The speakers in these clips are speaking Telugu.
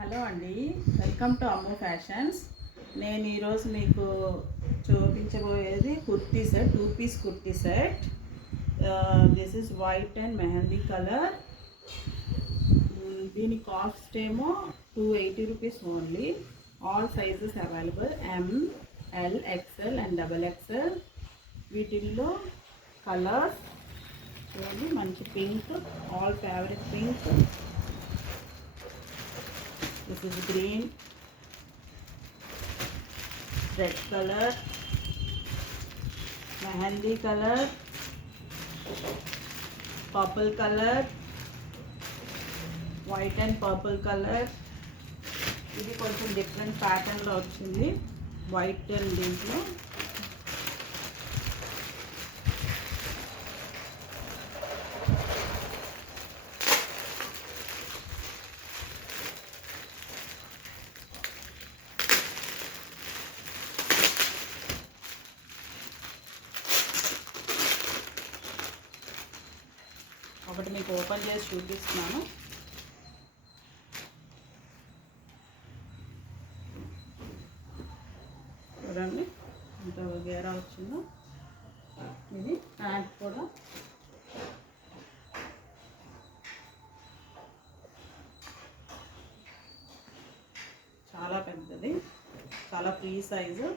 హలో అండి, వెల్కమ్ టు అమ్ము ఫ్యాషన్స్. నేను ఈరోజు మీకు చూపించబోయేది kurti set, 2 piece kurti set. This is white and mehendi colour. దీని కాస్ట్ ఏమో 280 rupees only. All sizes available, ML, XL and XXL. వీటిల్లో కలర్స్ చూడండి, మంచి pink, all favourite pink. This is green, red color, mehendi color, purple color, white and purple color. ఇది కొంచెం డిఫరెంట్ ప్యాటర్న్లో వచ్చింది, వైట్ అండ్ దీంట్లో. ఒకటి మీకు ఓపెన్ చేసి చూపిస్తున్నాను. చూడండి ఎంత గేరా వచ్చిందో. ఇది ప్యాంట్ కూడా చాలా పెద్దది, చాలా ఫ్రీ సైజు.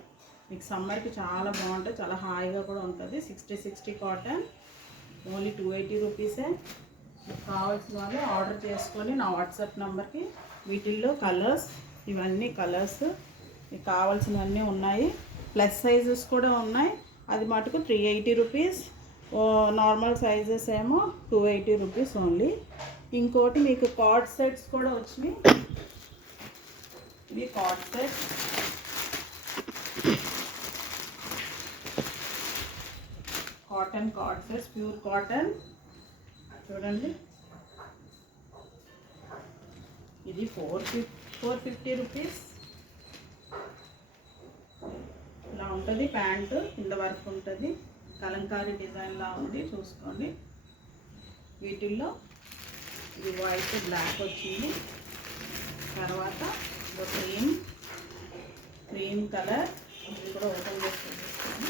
మీకు సమ్మర్కి చాలా బాగుంటుంది, చాలా హాయిగా కూడా ఉంటుంది. 60 కాటన్, ఓన్లీ 280 రూపీసే. కావాల్సిన వాళ్ళు ఆర్డర్ చేసుకొని నా వాట్సాప్ నెంబర్కి. వీటిల్లో కలర్స్, ఇవన్నీ కలర్స్ మీకు కావాల్సినవన్నీ ఉన్నాయి. ప్లస్ సైజెస్ కూడా ఉన్నాయి, అది మటుకు 380 రూపీస్. నార్మల్ సైజెస్ ఏమో 280 రూపీస్ ఓన్లీ. ఇంకోటి మీకు కార్డ్ సెట్స్ కూడా వచ్చినాయి. ఇవి card sets, cotton card sets, pure cotton. చూడండి, ఇది 450 రూపీస్. ఇలా ఉంటుంది ప్యాంటు, కింద వరకు ఉంటుంది, కలంకారీ డిజైన్లా ఉంది, చూసుకోండి. వీటిల్లో ఇది వైట్ బ్లాక్ వచ్చింది. తర్వాత క్రీమ్ కలర్, ఇది కూడా ఓపెన్ చేసి చూపిస్తాను.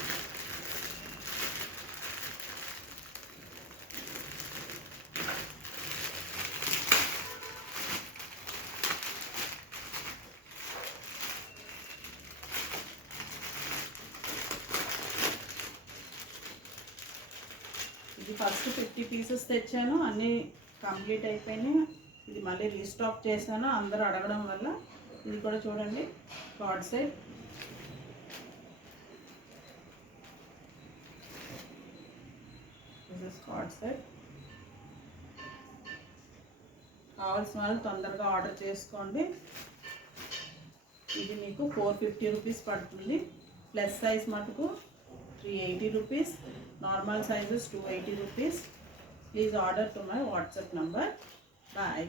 ఇది ఫస్ట్ 50 పీసెస్ తెచ్చాను, అన్నీ కంప్లీట్ అయిపోయినాయి. ఇది మళ్ళీ రీస్టాక్ చేశాను అందరూ అడగడం వల్ల. ఇది కూడా చూడండి, card set. This is card set. కావాల్సిన వాళ్ళు తొందరగా ఆర్డర్ చేసుకోండి. ఇది మీకు 450 రూపీస్ పడుతుంది. ప్లస్ సైజ్ మటుకు 380 rupees. Normal size is 280 rupees. Please order to my WhatsApp number. Bye.